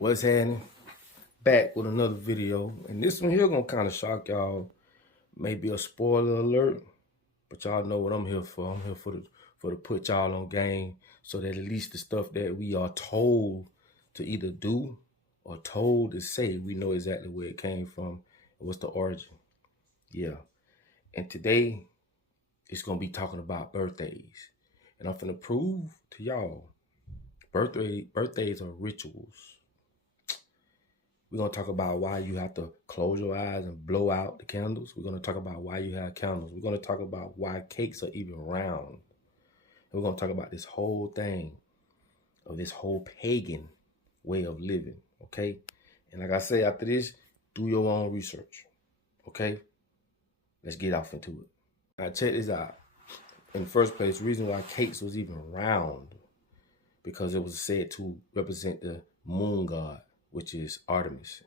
What's happening? Back with another video, and this one here gonna kind of shock y'all. Maybe a spoiler alert, but y'all know what I'm here for. I'm here for to put y'all on game, so that at least the stuff that we are told to either do or told to say, we know exactly where it came from and what's the origin. Yeah, and today it's gonna be talking about birthdays, and I'm gonna prove to y'all birthdays are rituals. We're going to talk about why you have to close your eyes and blow out the candles. We're going to talk about why you have candles. We're going to talk about why cakes are even round. And we're going to talk about this whole thing of this whole pagan way of living, okay? And like I say, after this, do your own research, okay? Let's get off into it. Now, check this out. In the first place, the reason why cakes was even round, because it was said to represent the moon god, which is Artemis,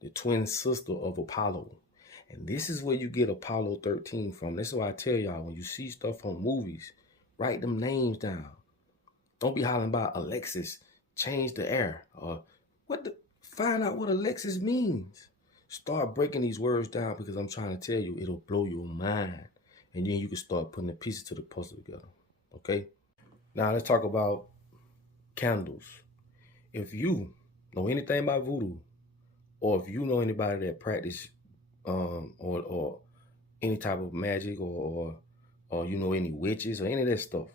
the twin sister of Apollo. And this is where you get Apollo 13 from. This is why I tell y'all, when you see stuff on movies, write them names down. Don't be hollering about Alexis, change the air. Or find out what Alexis means. Start breaking these words down, because I'm trying to tell you, it'll blow your mind. And then you can start putting the pieces to the puzzle together, okay? Now let's talk about candles. If you know anything about voodoo, or if you know anybody that practice or any type of magic, or you know any witches or any of that stuff,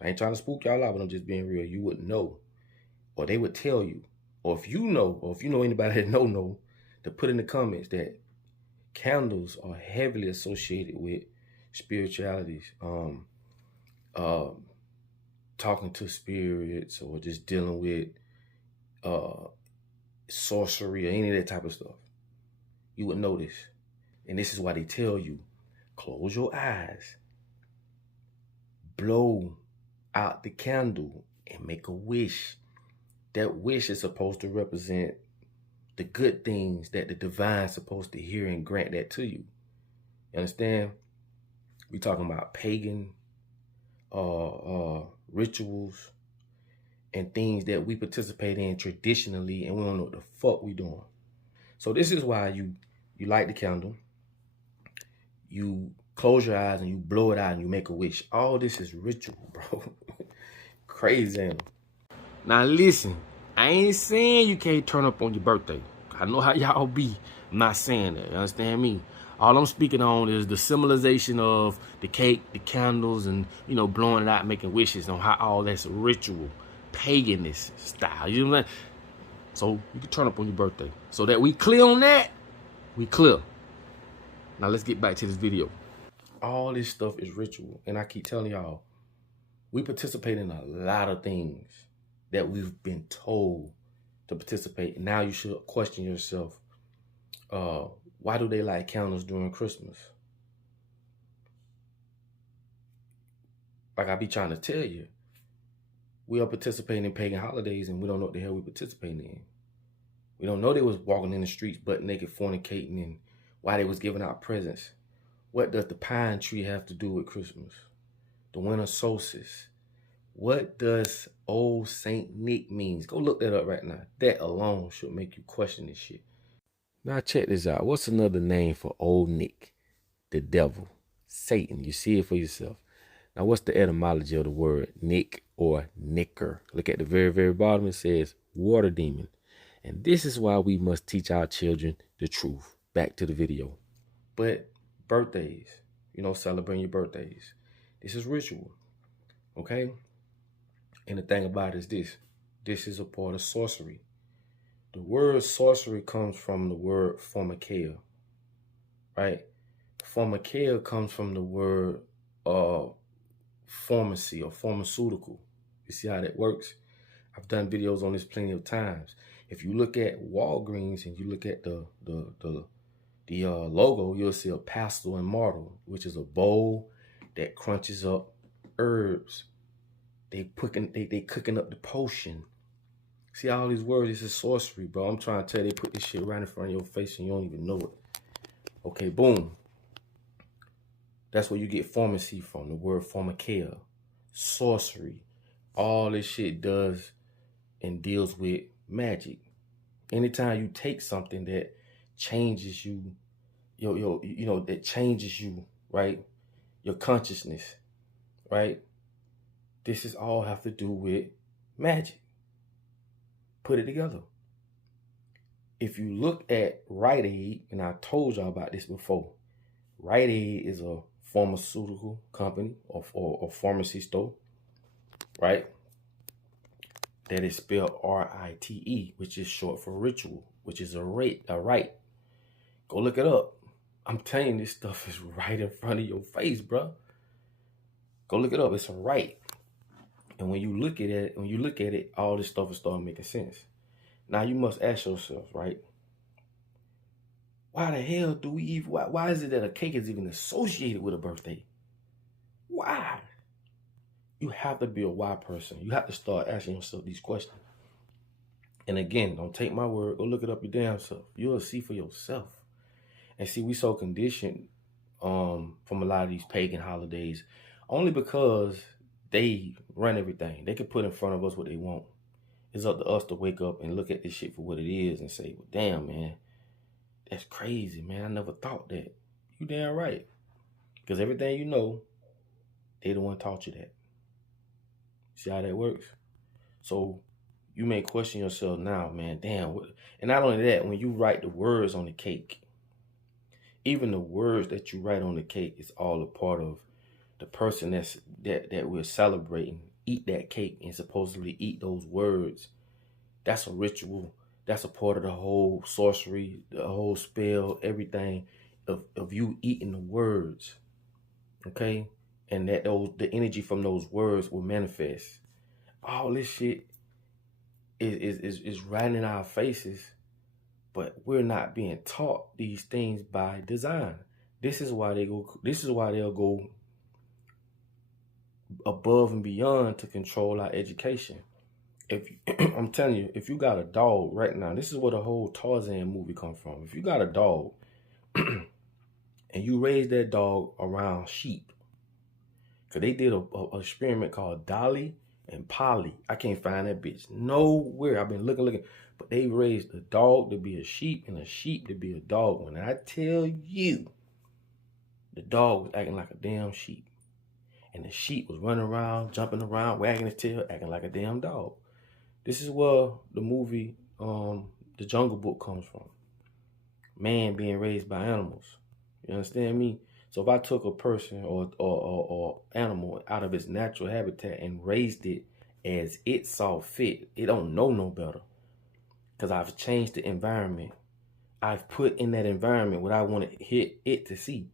I ain't trying to spook y'all out, but I'm just being real. You would know, or they would tell you, or if you know anybody that know, to put in the comments that candles are heavily associated with spiritualities, talking to spirits, or just dealing with sorcery or any of that type of stuff. You would know this. And this is why they tell you, close your eyes, blow out the candle, and make a wish. That wish is supposed to represent the good things that the divine's supposed to hear and grant that to you. You understand? We talking about pagan rituals and things that we participate in traditionally, and we don't know what the fuck we doing. So this is why you light the candle, you close your eyes, and you blow it out, and you make a wish. All this is ritual, bro. Crazy. Now listen, I ain't saying you can't turn up on your birthday. I know how y'all be. I'm not saying that. You understand me? All I'm speaking on is the symbolization of the cake, the candles, and, you know, blowing it out, making wishes, on how all that's ritual, paganist style. You know what I'm saying? So you can turn up on your birthday. So that we clear on that, we clear. Now let's get back to this video. All this stuff is ritual. And I keep telling y'all, we participate in a lot of things that we've been told to participate. Now you should question yourself, why do they light candles during Christmas? Like I be trying to tell you, we are participating in pagan holidays, and we don't know what the hell we participating in. We don't know they was walking in the streets butt naked, fornicating, and why they was giving out presents. What does the pine tree have to do with Christmas? The winter solstice. What does old Saint Nick means? Go look that up right now. That alone should make you question this shit. Now check this out. What's another name for old Nick? The devil, Satan. You see it for yourself. Now what's the etymology of the word Nick or Nicker? Look at the very, very bottom. It says water demon. And this is why we must teach our children the truth. Back to the video. But birthdays, you know, celebrating your birthdays. This is ritual, okay? And the thing about it is this is a part of sorcery. The word sorcery comes from the word pharmakeia, right? Pharmakeia comes from the word pharmacy or pharmaceutical. You see how that works? I've done videos on this plenty of times. If you look at Walgreens and you look at the logo, you'll see a pestle and mortar, which is a bowl that crunches up herbs. They cooking up the potion. See all these words? This is sorcery, bro. I'm trying to tell you, they put this shit right in front of your face and you don't even know it. Okay, boom. That's where you get pharmacy from, the word pharmakeia, sorcery. All this shit does and deals with magic. Anytime you take something that changes you, that changes you, right? Your consciousness, right? This is all have to do with magic. Put it together. If you look at Rite Aid, and I told y'all about this before, Rite Aid is a pharmaceutical company or pharmacy store, right? That is spelled R-I-T-E, which is short for ritual, which is a rite. Go look it up. I'm telling you, this stuff is right in front of your face, bro. Go look it up. It's a rite. And when you look at it, all this stuff will start making sense. Now you must ask yourself, right? Why the hell do we even, why is it that a cake is even associated with a birthday? Why? You have to be a why person. You have to start asking yourself these questions. And again, don't take my word. Go look it up your damn self. You'll see for yourself. And see, we so conditioned from a lot of these pagan holidays only because they run everything. They can put in front of us what they want. It's up to us to wake up and look at this shit for what it is and say, well, damn, man, that's crazy, man. I never thought that. You damn right. Because everything you know, they the one taught you that. See how that works? So you may question yourself now, man, damn. And not only that, when you write the words on the cake, even the words that you write on the cake is all a part of the person that we're celebrating. Eat that cake and supposedly eat those words. That's a ritual. That's a part of the whole sorcery, the whole spell, everything of you eating the words. Okay? And that the energy from those words will manifest. All this shit is right in our faces, but we're not being taught these things by design. This is why they'll go above and beyond to control our education. If I'm telling you, if you got a dog right now, this is where the whole Tarzan movie come from. If you got a dog and you raise that dog around sheep, because they did a experiment called Dolly and Polly. I can't find that bitch nowhere. I've been looking, but they raised a dog to be a sheep and a sheep to be a dog. When I tell you, the dog was acting like a damn sheep. And the sheep was running around, jumping around, wagging his tail, acting like a damn dog. This is where the movie, The Jungle Book comes from. Man being raised by animals. You understand me? So if I took a person or animal out of its natural habitat and raised it as it saw fit, it don't know no better. Because I've changed the environment. I've put in that environment what I wanted it to see.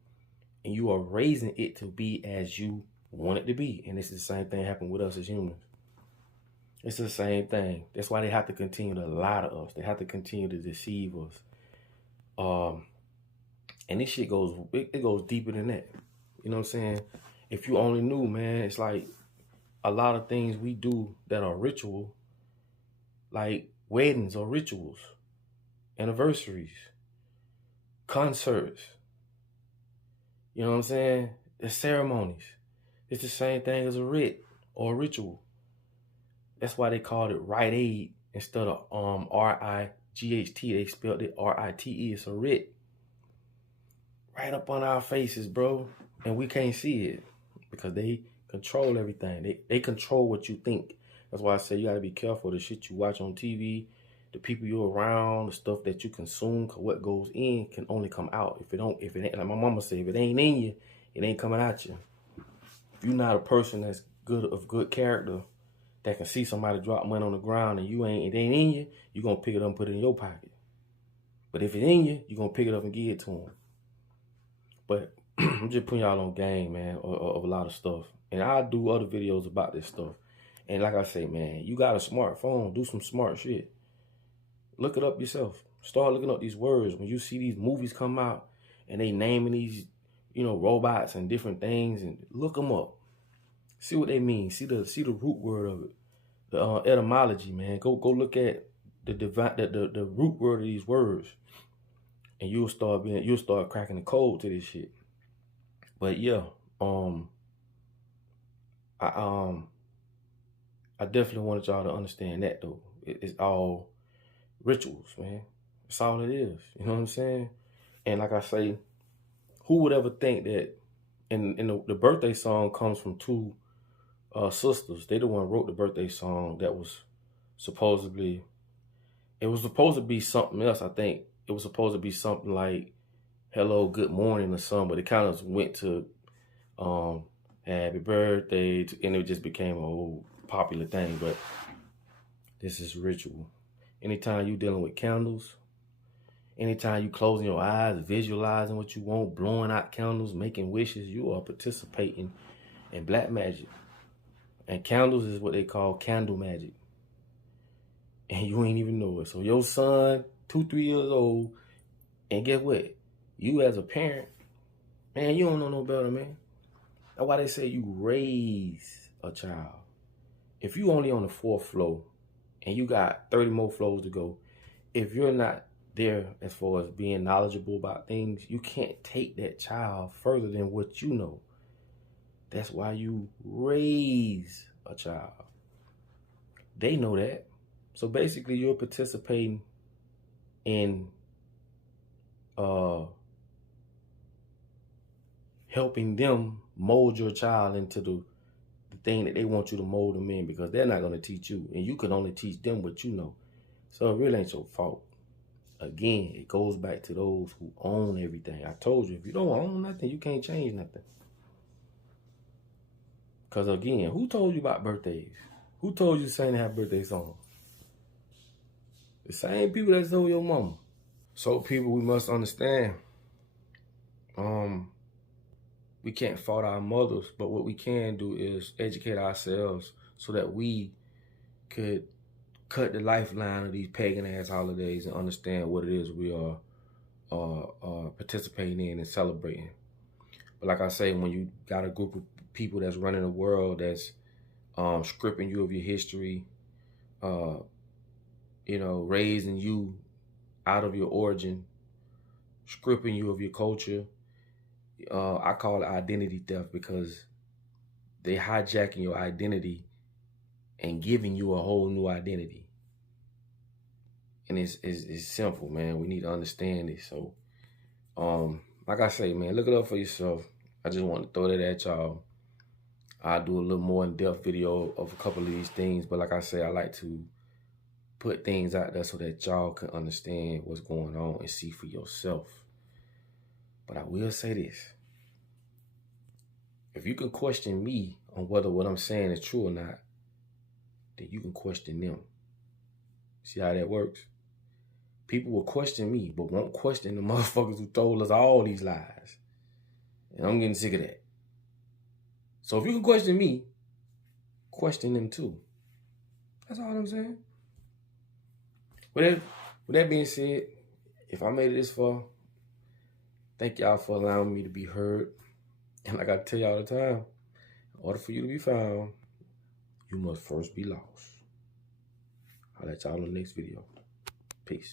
And you are raising it to be as you want it to be. And this is the same thing happened with us as humans. It's the same thing. That's why they have to continue to lie to us. They have to continue to deceive us. And this shit goes deeper than that. You know what I'm saying? If you only knew, man, it's like a lot of things we do that are ritual, like weddings or rituals, anniversaries, concerts. You know what I'm saying? The ceremonies. It's the same thing as a rite or a ritual. That's why they called it Rite Aid instead of R-I-G-H-T. They spelled it R-I-T-E. It's a rite. Right up on our faces, bro. And we can't see it because they control everything. They control what you think. That's why I say you got to be careful. The shit you watch on TV, the people you're around, the stuff that you consume, cause what goes in can only come out. If it ain't, like my mama said, if it ain't in you, it ain't coming at you. If you're not a person that's of good character, that can see somebody drop money on the ground and it ain't in you, you're going to pick it up and put it in your pocket. But if it's in you, you're going to pick it up and give it to them. But I'm just putting y'all on game, man, of a lot of stuff. And I'll do other videos about this stuff. And like I say, man, you got a smartphone, do some smart shit. Look it up yourself. Start looking up these words. When you see these movies come out and they naming these, robots and different things, and look them up. See what they mean. See the root word of it. The etymology, man. Go look at the root word of these words. And you'll start cracking the code to this shit. But yeah, I definitely wanted y'all to understand that though. It's all rituals, man. That's all it is. You know what I'm saying? And like I say, who would ever think that? And the birthday song comes from two sisters. They the one who wrote the birthday song that was supposedly. It was supposed to be something else. I think it was supposed to be something like "Hello, Good Morning" or something, but it kind of went to "Happy Birthday," and it just became a whole popular thing. But this is ritual. Anytime you dealing with candles, anytime you closing your eyes, visualizing what you want, blowing out candles, making wishes, you are participating in black magic. And candles is what they call candle magic. And you ain't even know it. So your son, 2, 3 years old, and guess what? You as a parent, man, you don't know no better, man. That's why they say you raise a child. If you only on the 4th floor and you got 30 more floors to go, if you're not there as far as being knowledgeable about things, you can't take that child further than what you know. That's why you raise a child. They know that. So basically you're participating in helping them mold your child into the thing that they want you to mold them in, because they're not going to teach you, and you can only teach them what you know. So it really ain't your fault. Again, it goes back to those who own everything. I told you, if you don't own nothing, you can't change nothing. Because again, who told you about birthdays? Who told you to sing happy birthday songs? The same people that told your mama. So people, we must understand, we can't fault our mothers, but what we can do is educate ourselves so that we could cut the lifeline of these pagan ass holidays and understand what it is we are participating in and celebrating. But like I say, when you got a group of people that's running the world, that's stripping you of your history, raising you out of your origin, stripping you of your culture, I call it identity theft, because they hijacking your identity and giving you a whole new identity. And it's simple, man. We need to understand this. So, like I say, man, look it up for yourself. I just want to throw that at y'all. I'll do a little more in-depth video of a couple of these things. But like I say, I like to put things out there so that y'all can understand what's going on and see for yourself. But I will say this. If you can question me on whether what I'm saying is true or not, then you can question them. See how that works? People will question me, but won't question the motherfuckers who told us all these lies. And I'm getting sick of that. So if you can question me, question them too. That's all I'm saying. With that being said, if I made it this far, thank y'all for allowing me to be heard. And like I tell y'all all the time, in order for you to be found, you must first be lost. I'll let y'all in the next video. Peace.